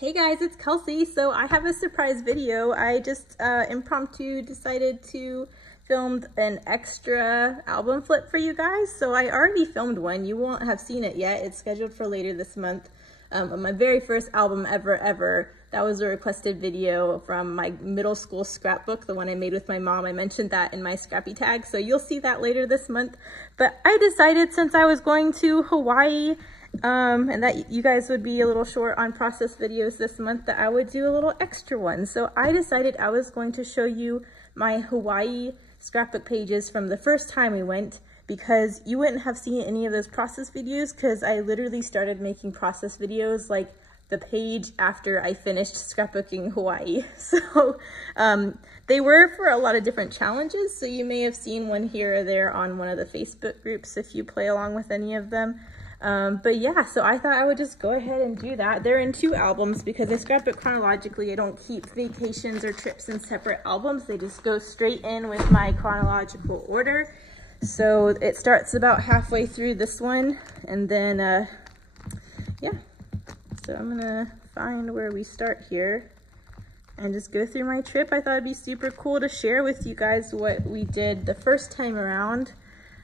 Hey guys, it's Kelsey. So I have a surprise video. I just impromptu decided to film an extra album flip for you guys. So I already filmed one. You won't have seen it yet. It's scheduled for later this month. My very first album ever. That was a requested video from my middle school scrapbook, the one I made with my mom. I mentioned that in my scrappy tag, so you'll see that later this month. But I decided, since I was going to Hawaii, and that you guys would be a little short on process videos this month, that I would do a little extra one. So I decided I was going to show you my Hawaii scrapbook pages from the first time we went, because you wouldn't have seen any of those process videos because I literally started making process videos like the page after I finished scrapbooking Hawaii. So they were for a lot of different challenges, so you may have seen one here or there on one of the Facebook groups if you play along with any of them. But yeah, so I thought I would just go ahead and do that. They're in 2 albums because I scrapbook chronologically. I don't keep vacations or trips in separate albums. They just go straight in with my chronological order. So it starts about halfway through this one, and then yeah. So I'm gonna find where we start here and just go through my trip. I thought it'd be super cool to share with you guys what we did the first time around.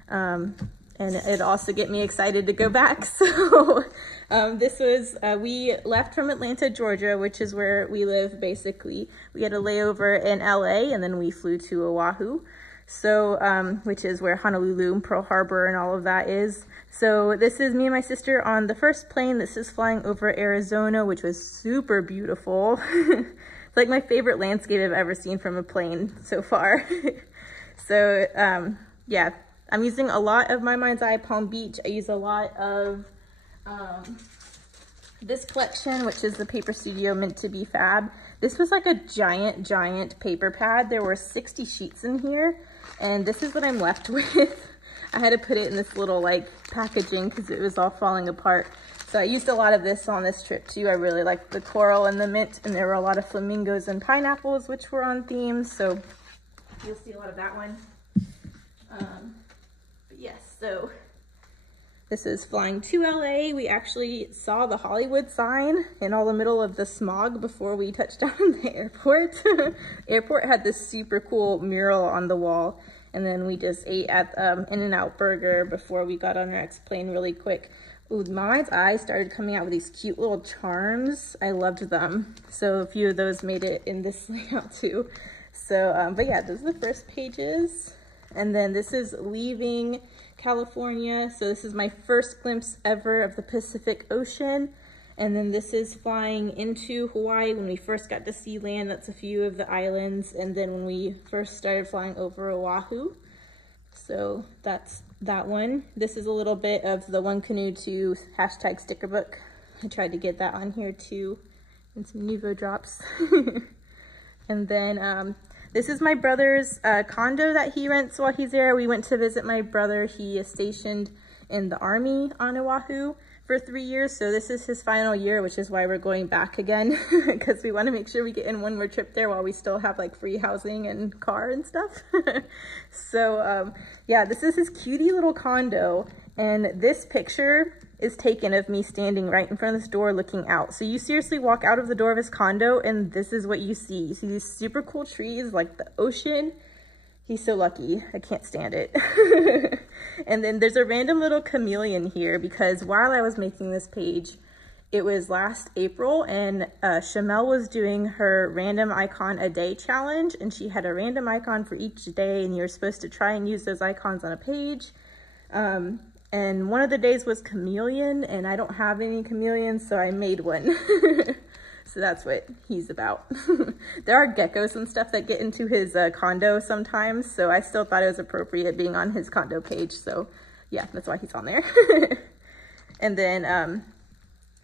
And it'd also get me excited to go back. So this was, we left from Atlanta, Georgia, which is where we live basically. We had a layover in LA and then we flew to Oahu. So, which is where Honolulu and Pearl Harbor and all of that is. So this is me and my sister on the first plane. This is flying over Arizona, which was super beautiful. It's like my favorite landscape I've ever seen from a plane so far. So, yeah. I'm using a lot of My Mind's Eye Palm Beach. I use a lot of this collection, which is the Paper Studio Meant to Be Fab. This was like a giant paper pad. There were 60 sheets in here, and this is what I'm left with. I had to put it in this little like packaging because it was all falling apart. So I used a lot of this on this trip too. I really liked the coral and the mint, and there were a lot of flamingos and pineapples, which were on theme. So you'll see a lot of that one. Yes, so this is flying to LA. We actually saw the Hollywood sign in all the middle of the smog before we touched down in the airport. Airport had this super cool mural on the wall, and then we just ate at In-N-Out Burger before we got on our next plane really quick. Ooh, My Mind's Eye started coming out with these cute little charms. I loved them. So a few of those made it in this layout too. So, but yeah, those are the first pages. And then this is leaving California. So this is my first glimpse ever of the Pacific Ocean. And then this is flying into Hawaii when we first got to see land. That's a few of the islands. And then when we first started flying over Oahu. So that's that one. This is a little bit of the One Canoe to hashtag sticker book. I tried to get that on here too. And some Nuvo drops. And then this is my brother's condo that he rents while he's there. We went to visit my brother. He is stationed in the Army on Oahu for 3 years. So this is his final year, which is why we're going back again, because we want to make sure we get in one more trip there while we still have like free housing and car and stuff. So yeah, this is his cutie little condo. And this picture is taken of me standing right in front of this door looking out. So you seriously walk out of the door of his condo and this is what you see. You see these super cool trees, like the ocean. He's so lucky. I can't stand it. And then there's a random little chameleon here because while I was making this page, it was last April and Shamel was doing her random icon a day challenge, and she had a random icon for each day and you're supposed to try and use those icons on a page. And one of the days was chameleon, and I don't have any chameleons, so I made one. So that's what he's about. There are geckos and stuff that get into his condo sometimes, so I still thought it was appropriate being on his condo page. So yeah, that's why he's on there. And then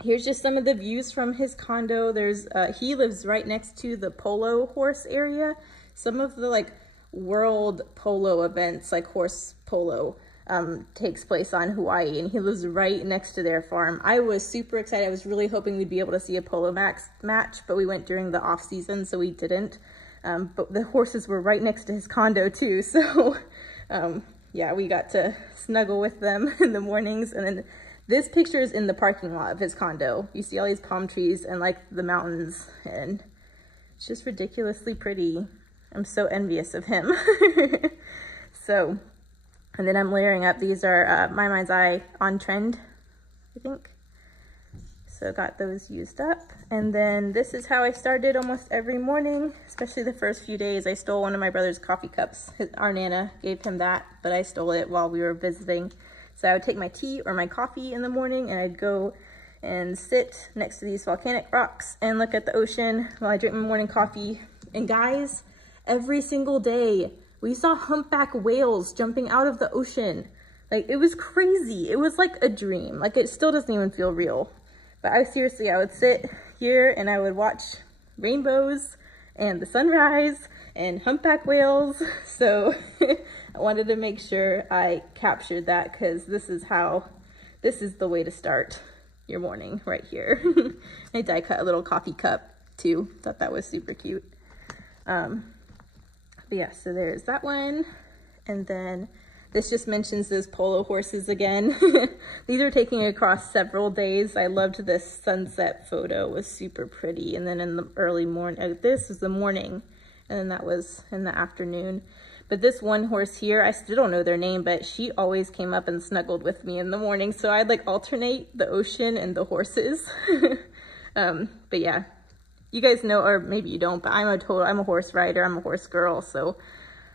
here's just some of the views from his condo. There's he lives right next to the polo horse area. Some of the like world polo events, like horse polo, takes place on Hawaii, and he lives right next to their farm. I was super excited. I was really hoping we'd be able to see a polo match, but we went during the off season, so we didn't. But the horses were right next to his condo too, so yeah, we got to snuggle with them in the mornings. And then This picture is in the parking lot of his condo. You see all these palm trees and like the mountains, and it's just ridiculously pretty. I'm so envious of him. So, and then I'm layering up. These are My Mind's Eye on trend, I think. So got those used up. And then this is how I started almost every morning, especially the first few days. I stole one of my brother's coffee cups. Our Nana gave him that, but I stole it while we were visiting. So I would take my tea or my coffee in the morning and I'd go and sit next to these volcanic rocks and look at the ocean while I drink my morning coffee. And guys, every single day we saw humpback whales jumping out of the ocean. Like, it was crazy. It was like a dream. Like, it still doesn't even feel real. But I would sit here and I would watch rainbows and the sunrise and humpback whales. So I wanted to make sure I captured that, because this is the way to start your morning right here. I die cut a little coffee cup too. Thought that was super cute. But yeah, so there's that one. And then this just mentions those polo horses again. These are taking across several days. I loved this sunset photo. It was super pretty. And then in the early morning, this was the morning, and then that was in the afternoon. But this one horse here, I still don't know their name, but she always came up and snuggled with me in the morning. So I'd like alternate the ocean and the horses. But yeah, you guys know, or maybe you don't, but I'm a horse rider. I'm a horse girl. So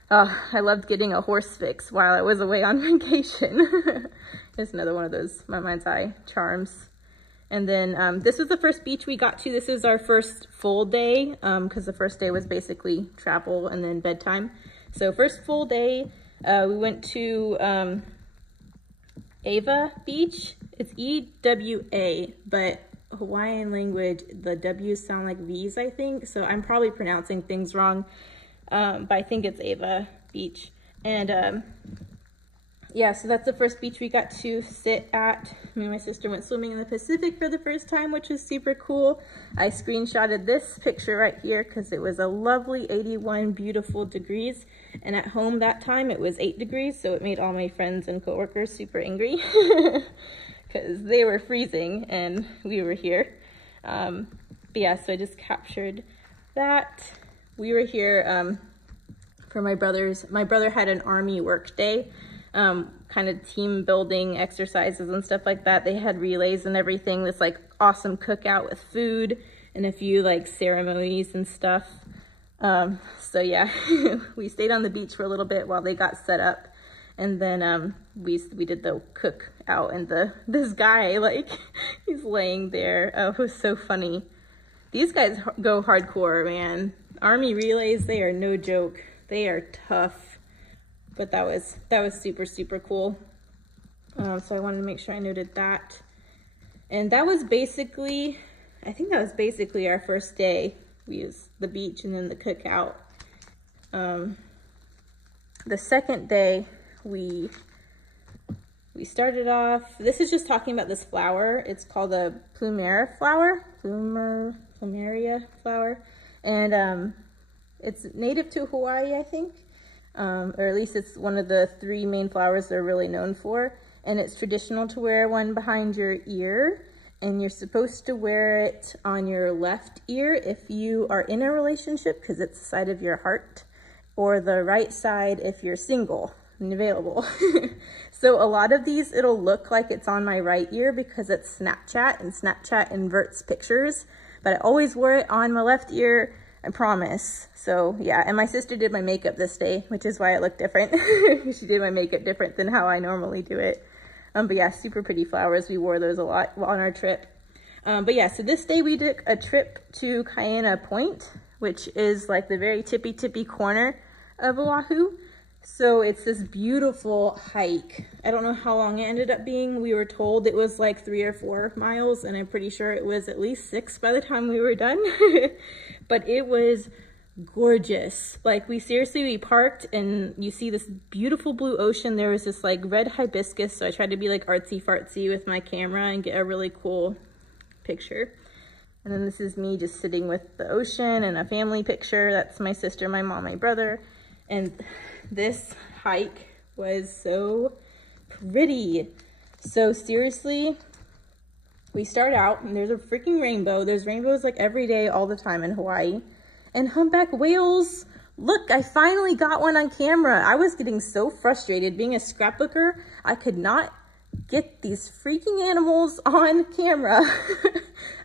I loved getting a horse fix while I was away on vacation. It's another one of those My Mind's Eye charms. And then this was the first beach we got to. This is our first full day, because the first day was basically travel and then bedtime. So first full day, we went to Ava Beach. It's E-W-A, but Hawaiian language, the W's sound like V's, I think. So I'm probably pronouncing things wrong. But I think it's Ava Beach. And yeah, so that's the first beach we got to sit at. Me and my sister went swimming in the Pacific for the first time, which was super cool. I screenshotted this picture right here because it was a lovely 81 beautiful degrees. And at home that time it was 8 degrees, so it made all my friends and coworkers super angry because they were freezing and we were here. But yeah, so I just captured that. We were here for my brother had an army work day, kind of team building exercises and stuff like that. They had relays and everything, this like awesome cookout with food and a few like ceremonies and stuff. So yeah, we stayed on the beach for a little bit while they got set up. And then we did the cookout, and this guy, like, he's laying there. Oh, it was so funny. These guys go hardcore, man. Army relays, they are no joke. They are tough. But that was super, super cool. So I wanted to make sure I noted that. And that was basically, I think that was basically our first day. We used the beach and then the cookout. The second day, we started off, this is just talking about this flower. It's called a plumeria flower. Plumeria flower. And it's native to Hawaii, I think. Or at least it's one of the 3 main flowers they're really known for. And it's traditional to wear one behind your ear. And you're supposed to wear it on your left ear if you are in a relationship, because it's the side of your heart, or the right side if you're single and available. So a lot of these, it'll look like it's on my right ear because it's Snapchat, and Snapchat inverts pictures. But I always wore it on my left ear, I promise. So yeah, and my sister did my makeup this day, which is why it looked different. She did my makeup different than how I normally do it. But yeah, super pretty flowers. We wore those a lot on our trip. But yeah, so this day we took a trip to Kaena Point, which is like the very tippy corner of Oahu. So it's this beautiful hike. I don't know how long it ended up being. We were told it was like 3 or 4 miles, and I'm pretty sure it was at least 6 by the time we were done. But it was gorgeous. Like we parked and you see this beautiful blue ocean. There was this like red hibiscus, so I tried to be like artsy fartsy with my camera and get a really cool picture. And then this is me just sitting with the ocean and a family picture. That's my sister, my mom, my brother. And this hike was so pretty. So seriously, we start out and there's a freaking rainbow. There's rainbows like every day, all the time in Hawaii. And humpback whales, look, I finally got one on camera. I was getting so frustrated being a scrapbooker. I could not get these freaking animals on camera.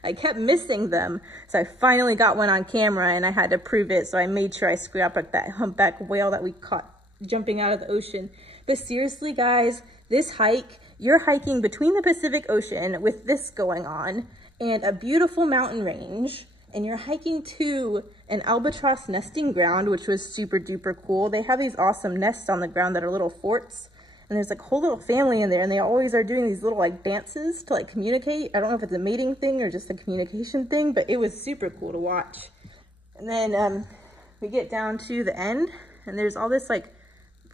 I kept missing them. So I finally got one on camera and I had to prove it. So I made sure I scrapbooked that humpback whale that we caught jumping out of the ocean. But seriously, guys, this hike, you're hiking between the Pacific Ocean with this going on and a beautiful mountain range, and you're hiking to an albatross nesting ground, which was super duper cool. They have these awesome nests on the ground that are little forts, and there's like a whole little family in there, and they always are doing these little like dances to like communicate. I don't know if it's a mating thing or just a communication thing, but it was super cool to watch. And then we get down to the end, and there's all this like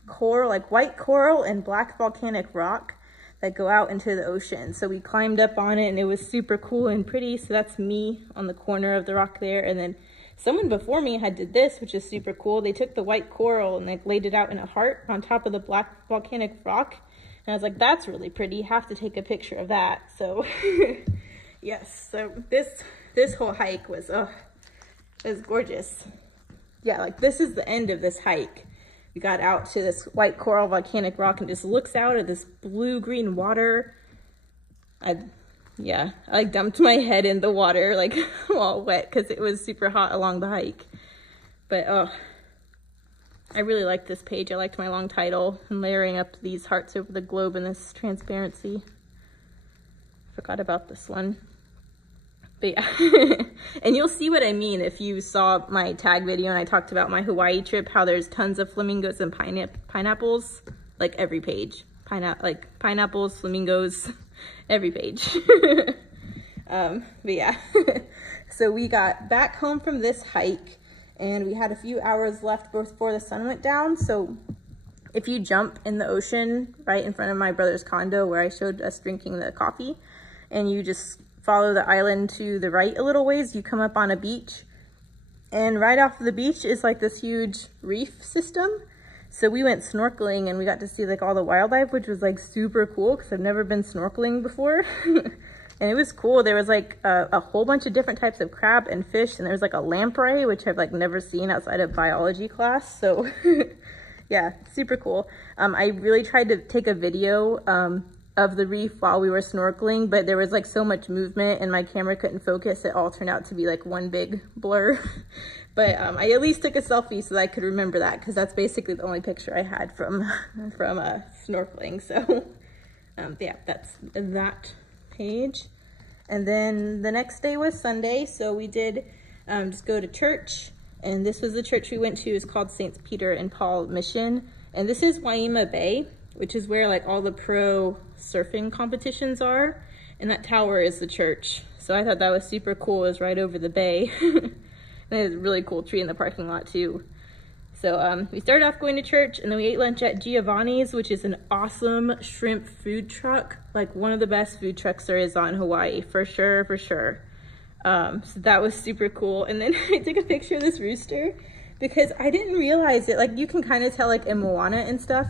coral, like white coral and black volcanic rock that go out into the ocean. So we climbed up on it and it was super cool and pretty. So that's me on the corner of the rock there. And then someone before me had did this, which is super cool. They took the white coral and like laid it out in a heart on top of the black volcanic rock. And I was like, that's really pretty. Have to take a picture of that. So yes, so this whole hike was, it was gorgeous. Yeah, like this is the end of this hike. We got out to this white coral volcanic rock and just looks out at this blue-green water. I like dumped my head in the water, like all wet because it was super hot along the hike. But I really liked this page. I liked my long title and layering up these hearts over the globe in this transparency. Forgot about this one. But yeah, and you'll see what I mean if you saw my tag video and I talked about my Hawaii trip, how there's tons of flamingos and pineapples, like every page. Pineapples, flamingos, every page. But yeah, so we got back home from this hike and we had a few hours left before the sun went down. So if you jump in the ocean right in front of my brother's condo where I showed us drinking the coffee, and you just follow the island to the right a little ways, you come up on a beach, and right off the beach is like this huge reef system. So we went snorkeling and we got to see like all the wildlife, which was like super cool because I've never been snorkeling before. And it was cool. There was like a whole bunch of different types of crab and fish, and there was like a lamprey, which I've like never seen outside of biology class. So yeah, super cool. I really tried to take a video of the reef while we were snorkeling, but there was like so much movement and my camera couldn't focus. It all turned out to be like one big blur. But I at least took a selfie so that I could remember that, because that's basically the only picture I had from snorkeling. So yeah, that's that page. And then the next day was Sunday, so we did just go to church, and this was the church we went to. It's called St. Peter and Paul Mission, and this is Waima Bay, which is where like all the pro surfing competitions are, and that tower is the church. So I thought that was super cool. It was right over the bay. And there's a really cool tree in the parking lot too. So we started off going to church, and then we ate lunch at Giovanni's, which is an awesome shrimp food truck, like one of the best food trucks there is on Hawaii, for sure, for sure. So that was super cool. And then I took a picture of this rooster because I didn't realize it. Like you can kind of tell like in Moana and stuff.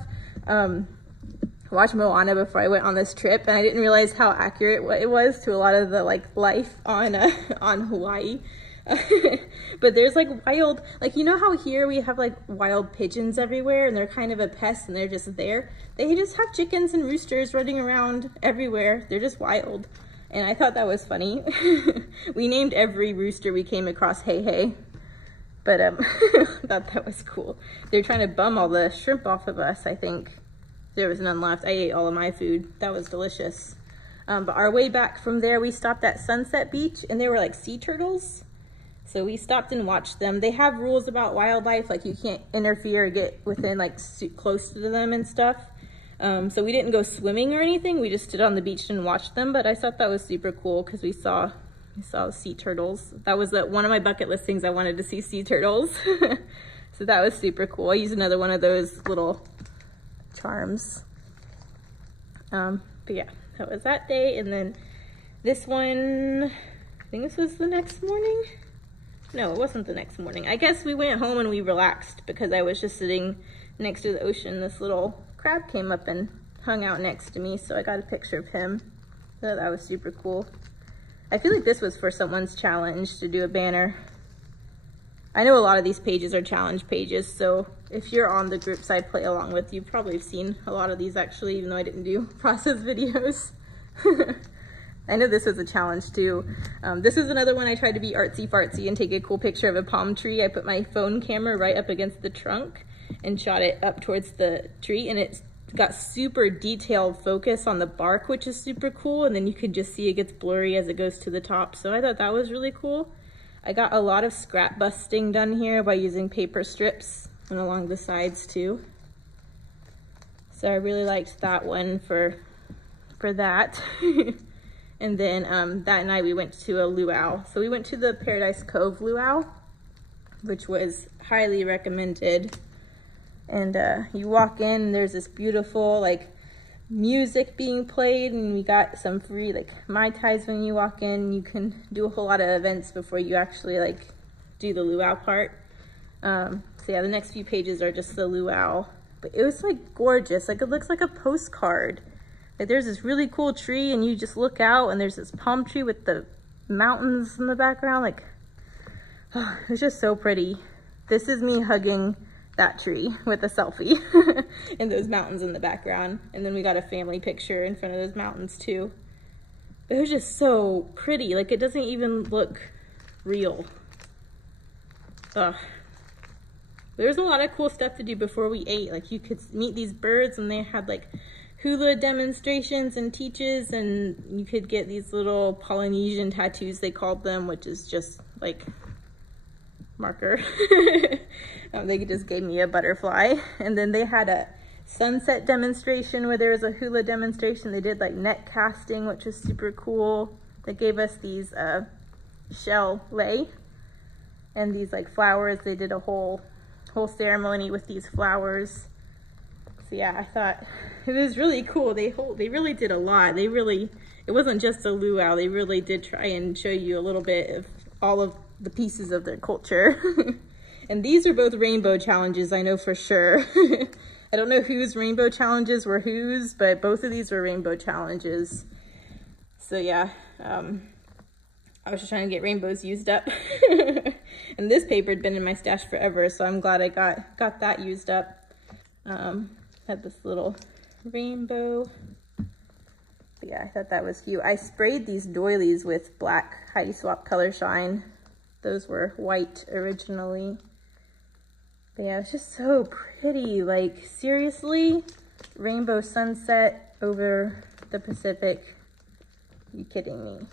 I watched Moana before I went on this trip, and I didn't realize how accurate it was to a lot of the like life on Hawaii. But there's like wild, like you know how here we have like wild pigeons everywhere and they're kind of a pest and they're just there? They just have chickens and roosters running around everywhere. They're just wild. And I thought that was funny. We named every rooster we came across Hey Hey. But I thought that was cool. They're trying to bum all the shrimp off of us, I think. There was none left. I ate all of my food. That was delicious. But our way back from there, we stopped at Sunset Beach, and there were like sea turtles. So we stopped and watched them. They have rules about wildlife, like you can't interfere or get within like close to them and stuff. So we didn't go swimming or anything. We just stood on the beach and watched them. But I thought that was super cool because we saw sea turtles. That was one of my bucket list things. I wanted to see sea turtles. So that was super cool. I used another one of those little charms. But yeah, that was that day. And then this one, I think this was the next morning. No, it wasn't the next morning. I guess we went home and we relaxed because I was just sitting next to the ocean. This little crab came up and hung out next to me, so I got a picture of him. So that was super cool. I feel like this was for someone's challenge to do a banner. I know a lot of these pages are challenge pages, so if you're on the groups I play along with, you've probably seen a lot of these actually, even though I didn't do process videos. I know this was a challenge too. This is another one I tried to be artsy fartsy and take a cool picture of a palm tree. I put my phone camera right up against the trunk and shot it up towards the tree, and it's got super detailed focus on the bark, which is super cool, and then you can just see it gets blurry as it goes to the top. So I thought that was really cool. I got a lot of scrap busting done here by using paper strips and along the sides too. So I really liked that one for that. And then that night we went to a luau. So we went to the Paradise Cove luau, which was highly recommended. And you walk in and there's this beautiful like music being played, and we got some free like Mai Tais when you walk in. You can do a whole lot of events before you actually like do the luau part. So yeah, the next few pages are just the luau, but it was like gorgeous. Like it looks like a postcard. Like there's this really cool tree and you just look out and there's this palm tree with the mountains in the background. Like, oh, it was just so pretty. This is me hugging that tree with a selfie and those mountains in the background. And then we got a family picture in front of those mountains too. It was just so pretty. Like it doesn't even look real. Ugh. There was a lot of cool stuff to do before we ate. Like you could meet these birds, and they had like hula demonstrations and teaches, and you could get these little Polynesian tattoos, they called them, which is just like marker. They just gave me a butterfly. And then they had a sunset demonstration where there was a hula demonstration. They did like net casting, which was super cool. They gave us these shell lei and these like flowers. They did a whole ceremony with these flowers. So yeah, I thought it was really cool. They really did a lot. It wasn't just a luau. They really did try and show you a little bit of all of the pieces of their culture. And these are both rainbow challenges, I know for sure. I don't know whose rainbow challenges were whose, but both of these were rainbow challenges. So yeah, I was just trying to get rainbows used up. And this paper had been in my stash forever, so I'm glad I got that used up. Had this little rainbow. But yeah, I thought that was cute. I sprayed these doilies with black Heidi Swap Color Shine. Those were white originally. But yeah, it's just so pretty. Like seriously, rainbow sunset over the Pacific. Are you kidding me?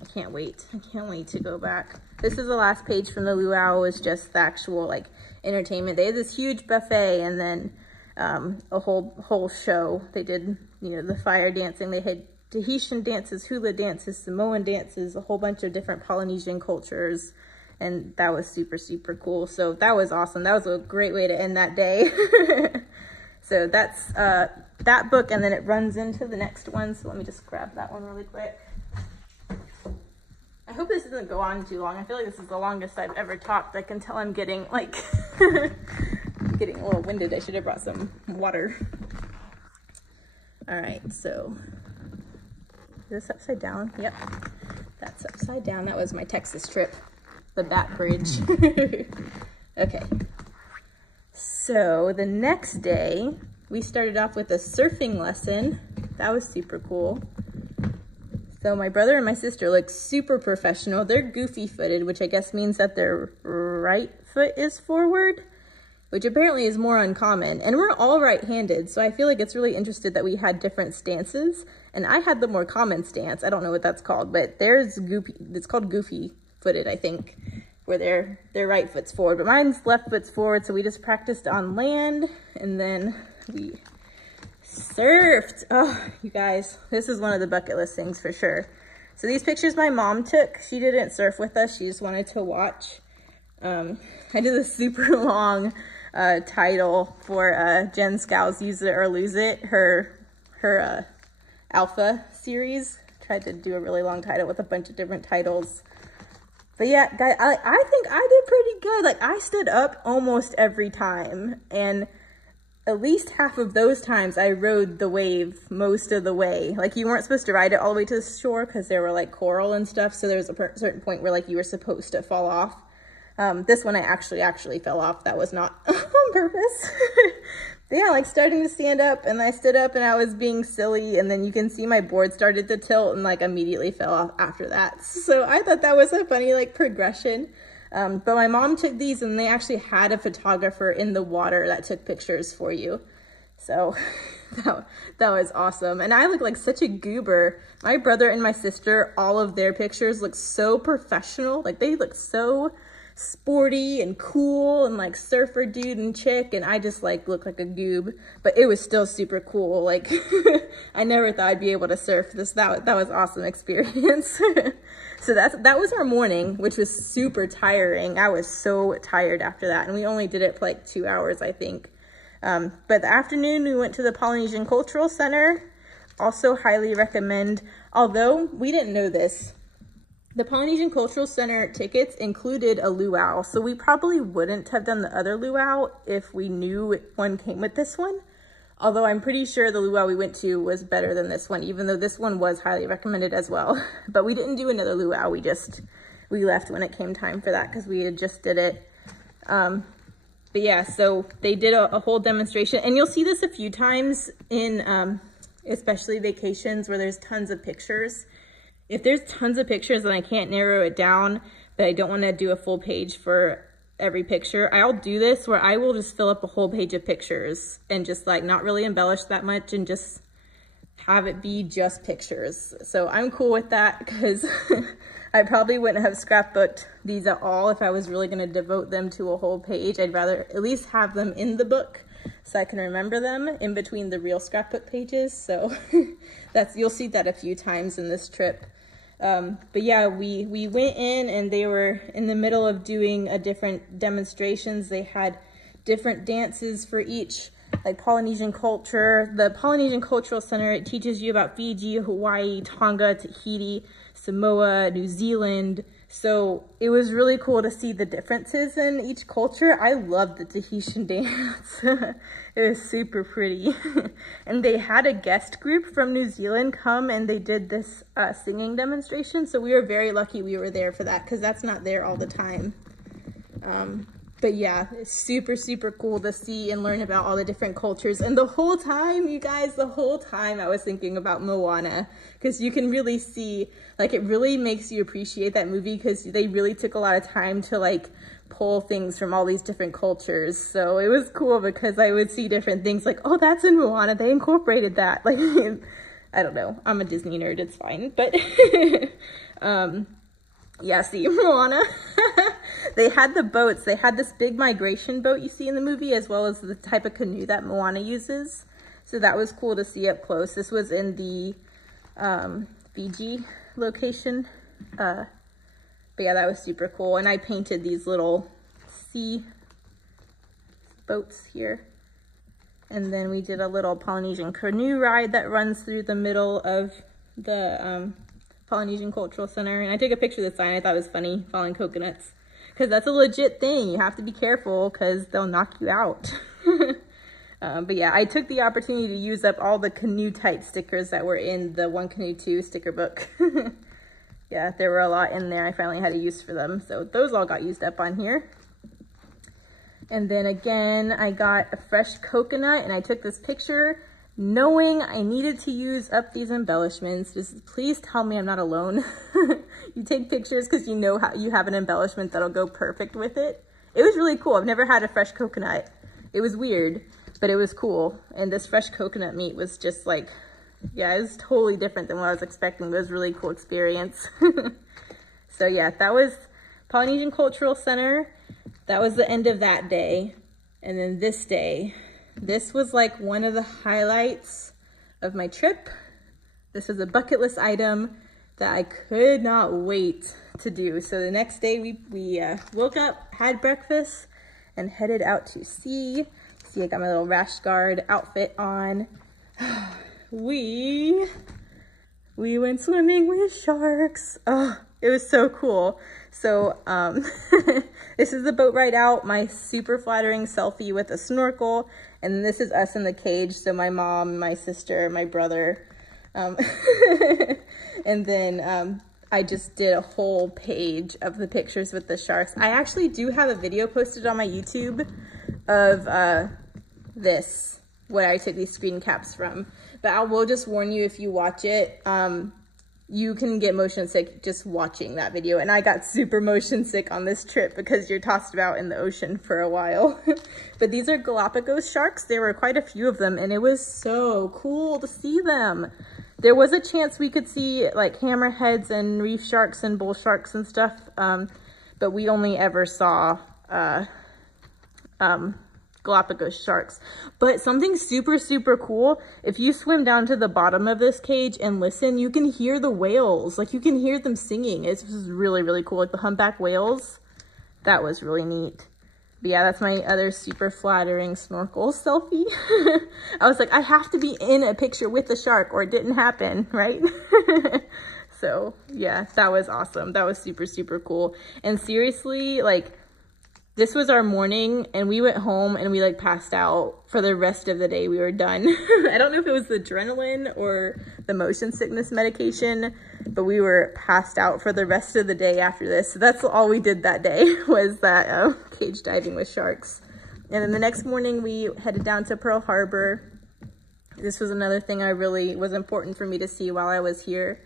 I can't wait. I can't wait to go back. This is the last page from the luau. It's just the actual like entertainment. They had this huge buffet, and then a whole show. They did, you know, the fire dancing. They had Tahitian dances, hula dances, Samoan dances, a whole bunch of different Polynesian cultures. And that was super, super cool. So that was awesome. That was a great way to end that day. So that's that book, and then it runs into the next one. So let me just grab that one really quick. I hope this doesn't go on too long. I feel like this is the longest I've ever talked. I can tell I'm getting like, getting a little winded. I should have brought some water. All right, so is this upside down? Yep, that's upside down. That was my Texas trip, the Bat Bridge. Okay, so the next day we started off with a surfing lesson. That was super cool. So my brother and my sister look super professional. They're goofy footed, which I guess means that their right foot is forward, which apparently is more uncommon. And we're all right-handed, so I feel like it's really interesting that we had different stances. And I had the more common stance. I don't know what that's called, but theirs goofy. It's called goofy footed, I think, where their right foot's forward. But mine's left foot's forward, so we just practiced on land, and then we surfed. Oh, you guys, this is one of the bucket list things for sure. So these pictures my mom took. She didn't surf with us. She just wanted to watch. I did a super long title for Jen Scow's Use It or Lose It, her alpha series. Tried to do a really long title with a bunch of different titles. But yeah, guys, I think I did pretty good. Like I stood up almost every time, and at least half of those times I rode the wave most of the way. Like you weren't supposed to ride it all the way to the shore because there were like coral and stuff. So there was a certain point where like you were supposed to fall off. This one I actually fell off. That was not on purpose. But yeah, like starting to stand up, and I stood up and I was being silly, and then you can see my board started to tilt and like immediately fell off after that. So I thought that was a funny like progression. But my mom took these, and they actually had a photographer in the water that took pictures for you. So that was awesome. And I look like such a goober. My brother and my sister, all of their pictures look so professional. Like they look so sporty and cool and like surfer dude and chick, and I just like look like a goob, but it was still super cool. Like I never thought I'd be able to surf this. That was awesome experience. So that was our morning, which was super tiring. I was so tired after that, and we only did it for like 2 hours, I think. But the afternoon we went to the Polynesian Cultural Center. Also highly recommend, although we didn't know this, the Polynesian Cultural Center tickets included a luau, so we probably wouldn't have done the other luau if we knew one came with this one. Although I'm pretty sure the luau we went to was better than this one, even though this one was highly recommended as well. But we didn't do another luau, we left when it came time for that because we had just did it. But yeah, so they did a whole demonstration, and you'll see this a few times in especially vacations where there's tons of pictures. If there's tons of pictures and I can't narrow it down, but I don't want to do a full page for every picture, I'll do this where I will just fill up a whole page of pictures and just like not really embellish that much and just have it be just pictures. So I'm cool with that because I probably wouldn't have scrapbooked these at all if I was really going to devote them to a whole page. I'd rather at least have them in the book so I can remember them in between the real scrapbook pages. So you'll see that a few times in this trip. But yeah, we went in, and they were in the middle of doing different demonstrations. They had different dances for each, like Polynesian culture. The Polynesian Cultural Center, it teaches you about Fiji, Hawaii, Tonga, Tahiti, Samoa, New Zealand. So it was really cool to see the differences in each culture. I loved the Tahitian dance. It was super pretty. And they had a guest group from New Zealand come, and they did this singing demonstration. So we were very lucky we were there for that because that's not there all the time. But yeah, it's super, super cool to see and learn about all the different cultures. And the whole time, you guys, the whole time I was thinking about Moana, because you can really see, like, it really makes you appreciate that movie because they really took a lot of time to like pull things from all these different cultures. So it was cool because I would see different things like, oh, that's in Moana, they incorporated that. Like, I don't know, I'm a Disney nerd, it's fine. But yeah, see, Moana. They had the boats. They had this big migration boat you see in the movie, as well as the type of canoe that Moana uses. So that was cool to see up close. This was in the Fiji location. But yeah, that was super cool. And I painted these little sea boats here. And then we did a little Polynesian canoe ride that runs through the middle of the Polynesian Cultural Center. And I took a picture of the sign. I thought it was funny, falling coconuts, because that's a legit thing. You have to be careful because they'll knock you out. But yeah, I took the opportunity to use up all the canoe type stickers that were in the One Canoe 2 sticker book. Yeah, there were a lot in there. I finally had a use for them. So those all got used up on here. And then again, I got a fresh coconut, and I took this picture knowing I needed to use up these embellishments. Just please tell me I'm not alone. You take pictures because you know how you have an embellishment that'll go perfect with it. It was really cool. I've never had a fresh coconut. It was weird, but it was cool. And this fresh coconut meat was just like, yeah, it was totally different than what I was expecting. It was a really cool experience. So yeah, that was Polynesian Cultural Center. That was the end of that day. And then this day, this was like one of the highlights of my trip. This is a bucket list item that I could not wait to do. So the next day we woke up, had breakfast, and headed out to sea. See, I got my little rash guard outfit on. We went swimming with sharks. Oh, It was so cool. So this is the boat ride out, my super flattering selfie with a snorkel, and this is us in the cage. So my mom, my sister, my brother, and then I just did a whole page of the pictures with the sharks. I actually do have a video posted on my YouTube of this, where I took these screen caps from. But I will just warn you, if you watch it, you can get motion sick just watching that video. And I got super motion sick on this trip because you're tossed about in the ocean for a while. But these are Galapagos sharks. There were quite a few of them, and it was so cool to see them. There was a chance we could see like hammerheads and reef sharks and bull sharks and stuff, but we only ever saw Galapagos sharks. But something super, super cool, if you swim down to the bottom of this cage and listen, you can hear the whales. Like, you can hear them singing. It was really, really cool. Like the humpback whales, that was really neat. But yeah, that's my other super flattering snorkel selfie. I was like, I have to be in a picture with the shark or it didn't happen, right? So yeah, that was awesome. That was super, super cool. And seriously, like, this was our morning and we went home and we like passed out for the rest of the day. We were done. I don't know if it was the adrenaline or the motion sickness medication, but we were passed out for the rest of the day after this. So that's all we did that day, was that cage diving with sharks. And then the next morning we headed down to Pearl Harbor. This was another thing I really was important for me to see while I was here.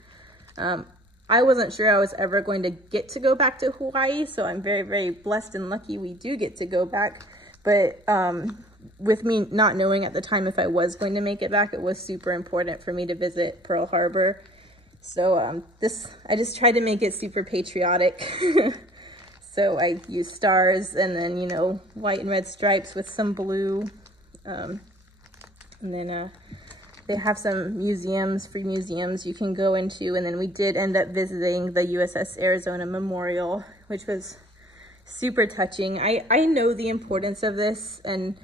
I wasn't sure I was ever going to get to go back to Hawaii, so I'm very, very blessed and lucky we do get to go back. But with me not knowing at the time if I was going to make it back, it was super important for me to visit Pearl Harbor. So I just tried to make it super patriotic. So I used stars and then, you know, white and red stripes with some blue. And then they have some museums, free museums you can go into. And then we did end up visiting the USS Arizona Memorial, which was super touching. I know the importance of this, and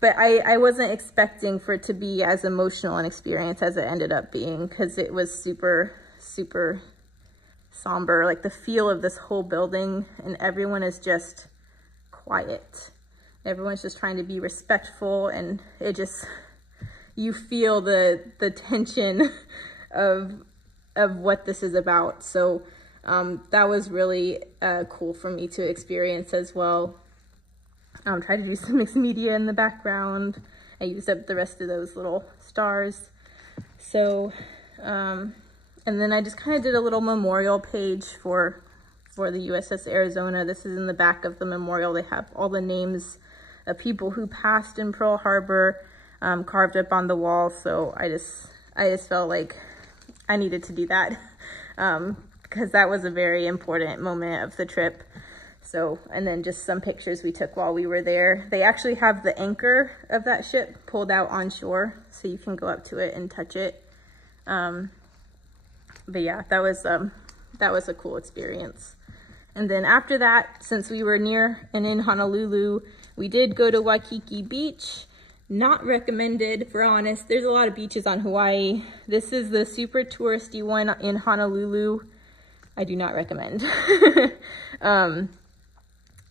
but I wasn't expecting for it to be as emotional an experience as it ended up being, because it was super, super somber. Like the feel of this whole building, and everyone is just quiet. Everyone's just trying to be respectful, and it just, you feel the tension of what this is about. So that was really cool for me to experience as well. Tried to do some mixed media in the background. I used up the rest of those little stars. So, and then I just kind of did a little memorial page for the USS Arizona. This is in the back of the memorial. They have all the names of people who passed in Pearl Harbor carved up on the wall. So I just felt like I needed to do that because that was a very important moment of the trip. So, and then just some pictures we took while we were there. They actually have the anchor of that ship pulled out on shore, so you can go up to it and touch it. But yeah, that was a cool experience. And then after that, since we were near and in Honolulu, we did go to Waikiki Beach. Not recommended, if we're honest. There's a lot of beaches on Hawaii. This is the super touristy one in Honolulu. I do not recommend.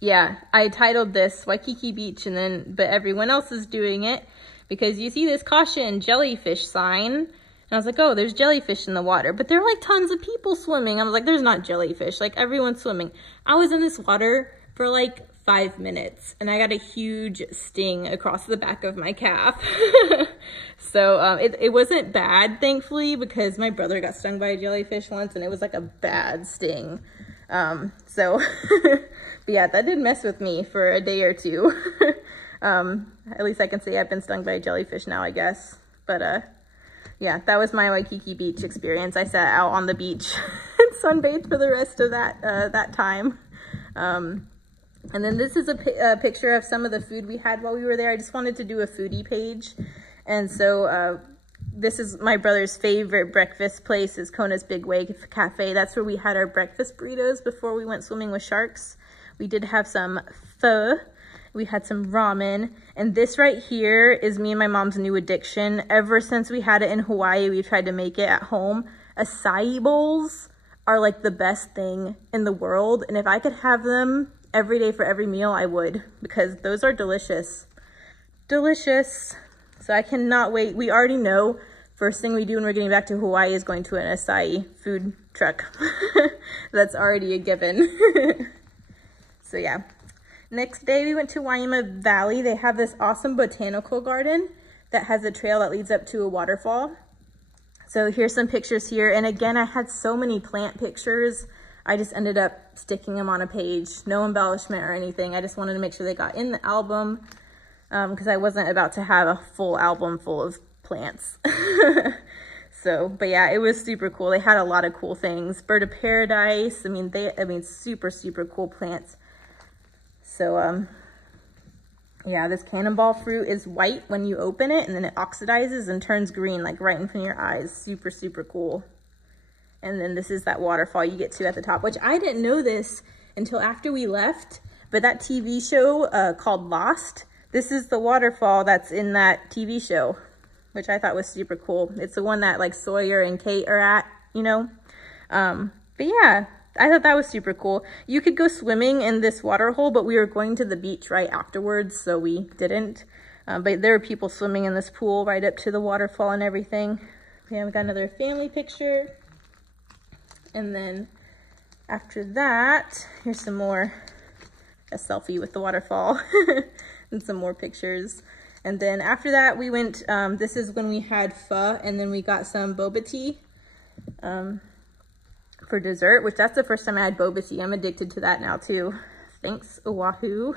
Yeah, I titled this Waikiki Beach, but everyone else is doing it because you see this caution jellyfish sign. And I was like, oh, there's jellyfish in the water, but there are like tons of people swimming. I was like, there's not jellyfish, like everyone's swimming. I was in this water for like 5 minutes and I got a huge sting across the back of my calf. So it wasn't bad, thankfully, because my brother got stung by a jellyfish once and it was like a bad sting. But yeah, that did mess with me for a day or two. At least I can say I've been stung by a jellyfish now, I guess. But yeah, that was my Waikiki Beach experience. I sat out on the beach and sunbathed for the rest of that time. And then this is a picture of some of the food we had while we were there. I just wanted to do a foodie page. And so this is my brother's favorite breakfast place, is Kona's Big Wave Cafe. That's where we had our breakfast burritos before we went swimming with sharks. We did have some pho. We had some ramen. And this right here is me and my mom's new addiction. Ever since we had it in Hawaii, we tried to make it at home. acai bowls are like the best thing in the world. And if I could have them every day for every meal, I would, because those are delicious. Delicious. So I cannot wait. We already know first thing we do when we're getting back to Hawaii is going to an acai food truck. That's already a given. So yeah. Next day we went to Waima Valley. They have this awesome botanical garden that has a trail that leads up to a waterfall. So here's some pictures here. And again, I had so many plant pictures. I just ended up sticking them on a page. No embellishment or anything. I just wanted to make sure they got in the album because I wasn't about to have a full album full of plants. So, but yeah, it was super cool. They had a lot of cool things. Bird of paradise. I mean, super, super cool plants. So, yeah, this cannonball fruit is white when you open it, and then it oxidizes and turns green, like right in front of your eyes. Super, super cool. And then this is that waterfall you get to at the top, which I didn't know this until after we left, but that TV show called Lost, this is the waterfall that's in that TV show, which I thought was super cool. It's the one that like Sawyer and Kate are at, you know? But yeah, I thought that was super cool. You could go swimming in this water hole, but we were going to the beach right afterwards, so we didn't. But there were people swimming in this pool right up to the waterfall and everything. Yeah, we got another family picture. And then after that, here's some more, a selfie with the waterfall and some more pictures. And then after that, we went, this is when we had pho, and then we got some boba tea. For dessert, which that's the first time I had boba tea. I'm addicted to that now too. Thanks, Oahu.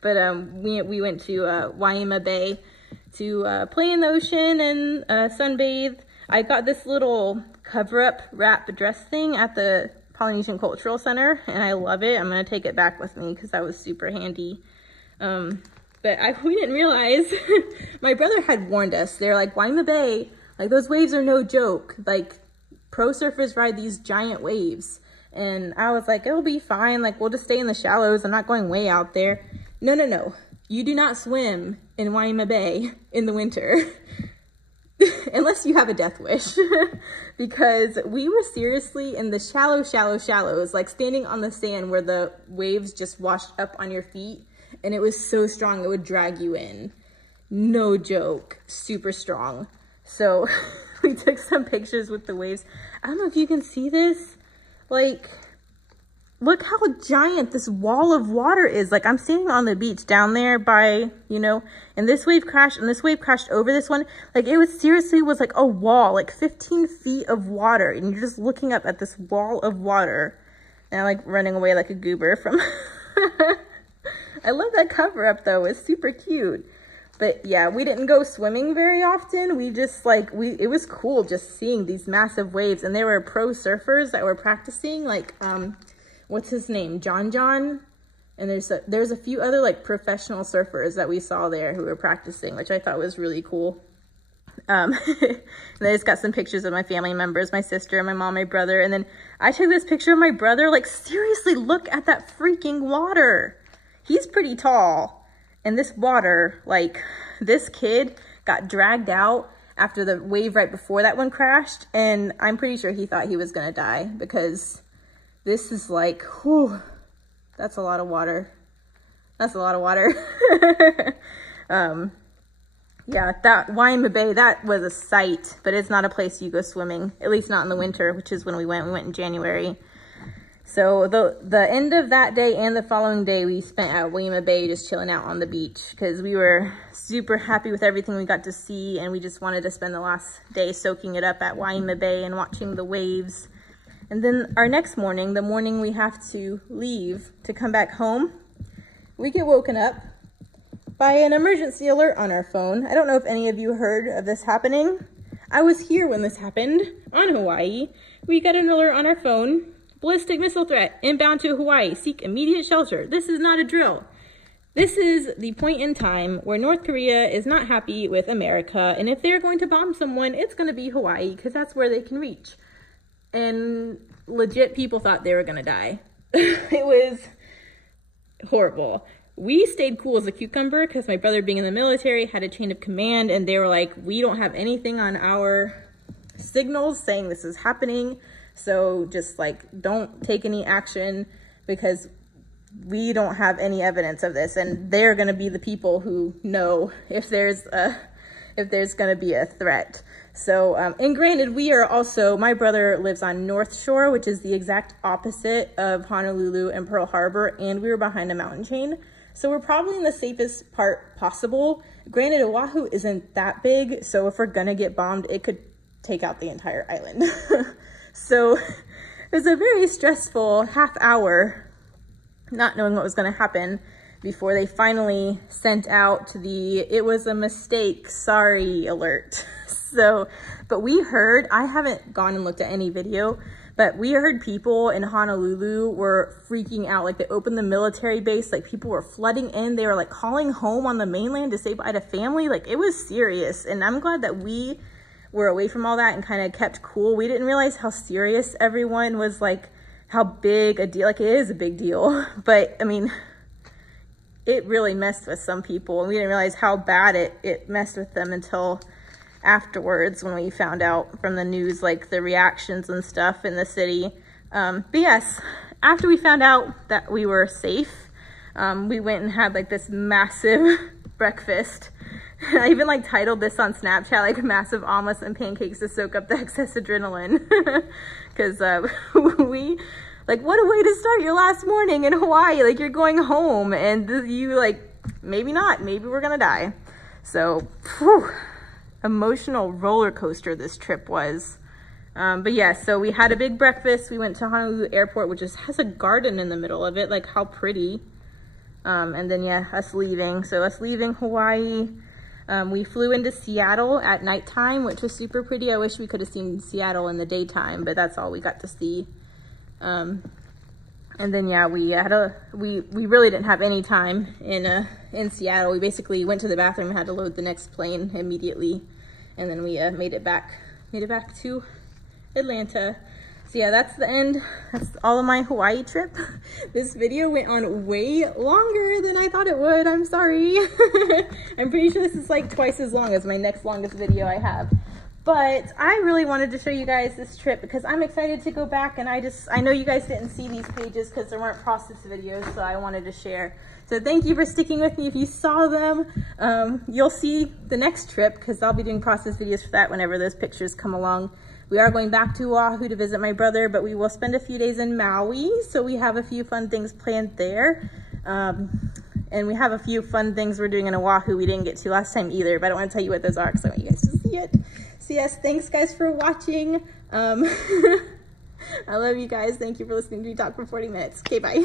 But we went to Waima Bay to play in the ocean and sunbathe. I got this little cover-up wrap dress thing at the Polynesian Cultural Center, and I love it. I'm gonna take it back with me because that was super handy. But we didn't realize, my brother had warned us. They're like, Waima Bay, like those waves are no joke. Like, pro surfers ride these giant waves. And I was like, it'll be fine. Like, we'll just stay in the shallows. I'm not going way out there. No, no, no. You do not swim in Waima Bay in the winter. Unless you have a death wish. Because we were seriously in the shallows, like standing on the sand where the waves just washed up on your feet. And it was so strong, it would drag you in. No joke. Super strong. So we took some pictures with the waves. I don't know if you can see this. Like, look how giant this wall of water is. Like, I'm standing on the beach down there by, you know, and this wave crashed, and this wave crashed over this one. Like, it was seriously was like a wall, like 15 feet of water. And you're just looking up at this wall of water. And I'm like running away like a goober from... I love that cover up though. It's super cute. But yeah, we didn't go swimming very often. We just like, it was cool just seeing these massive waves. And there were pro surfers that were practicing, like, what's his name? John. And there's a few other like professional surfers that we saw there who were practicing, which I thought was really cool. And I just got some pictures of my family members, my sister, my mom, my brother. And then I took this picture of my brother. Like, seriously, look at that freaking water. He's pretty tall. And this water, like, this kid got dragged out after the wave right before that one crashed. And I'm pretty sure he thought he was going to die because this is like, whew, that's a lot of water. That's a lot of water. Yeah, that Waima Bay, that was a sight, but it's not a place you go swimming, at least not in the winter, which is when we went. We went in January. So the end of that day and the following day we spent at Waima Bay just chilling out on the beach because we were super happy with everything we got to see, and we just wanted to spend the last day soaking it up at Waima Bay and watching the waves. And then our next morning, the morning we have to leave to come back home, we get woken up by an emergency alert on our phone. I don't know if any of you heard of this happening. I was here when this happened on Hawaii. We got an alert on our phone. Ballistic missile threat inbound to Hawaii. Seek immediate shelter. This is not a drill. This is the point in time where North Korea is not happy with America. And if they're going to bomb someone, it's going to be Hawaii because that's where they can reach. And legit people thought they were going to die. It was horrible. We stayed cool as a cucumber because my brother, being in the military, had a chain of command, and they were like, we don't have anything on our signals saying this is happening. So just like, don't take any action because we don't have any evidence of this, and they're going to be the people who know if there's going to be a threat. So, and granted, we are also, my brother lives on North Shore, which is the exact opposite of Honolulu and Pearl Harbor, and we were behind a mountain chain. So we're probably in the safest part possible. Granted, Oahu isn't that big, so if we're gonna get bombed, it could take out the entire island. So it was a very stressful half hour not knowing what was gonna happen before they finally sent out the "it was a mistake, sorry" alert. So, but we heard, I haven't gone and looked at any video, but we heard people in Honolulu were freaking out. Like, they opened the military base, like people were flooding in. They were like calling home on the mainland to say bye to family. Like, it was serious. And I'm glad that we were away from all that and kind of kept cool. We didn't realize how serious everyone was, like how big a deal, like it is a big deal. But I mean, it really messed with some people, and we didn't realize how bad it messed with them until afterwards when we found out from the news, like the reactions and stuff in the city. But yes, after we found out that we were safe, we went and had like this massive breakfast. I even like titled this on Snapchat, like massive omelets and pancakes to soak up the excess adrenaline. Because we, like, what a way to start your last morning in Hawaii. Like, you're going home and you like, maybe not, maybe we're gonna die. So, whew, emotional roller coaster this trip was. But yeah, so we had a big breakfast. We went to Honolulu Airport, which just has a garden in the middle of it. Like, how pretty. And then yeah, us leaving. So us leaving Hawaii, we flew into Seattle at nighttime, which was super pretty. I wish we could have seen Seattle in the daytime, but that's all we got to see. And then yeah, we really didn't have any time in Seattle. We basically went to the bathroom and had to load the next plane immediately, and then we made it back to Atlanta. So yeah, that's the end. That's all of my Hawaii trip. This video went on way longer than I thought it would. I'm sorry. I'm pretty sure this is like twice as long as my next longest video I have. But I really wanted to show you guys this trip because I'm excited to go back, and I know you guys didn't see these pages because there weren't process videos, so I wanted to share. So thank you for sticking with me. If you saw them, you'll see the next trip because I'll be doing process videos for that whenever those pictures come along. We are going back to Oahu to visit my brother, but we will spend a few days in Maui, so we have a few fun things planned there. And we have a few fun things we're doing in Oahu we didn't get to last time either, but I don't want to tell you what those are because I want you guys to see it. So yes, thanks guys for watching. I love you guys. Thank you for listening to me talk for 40 minutes. Okay, bye.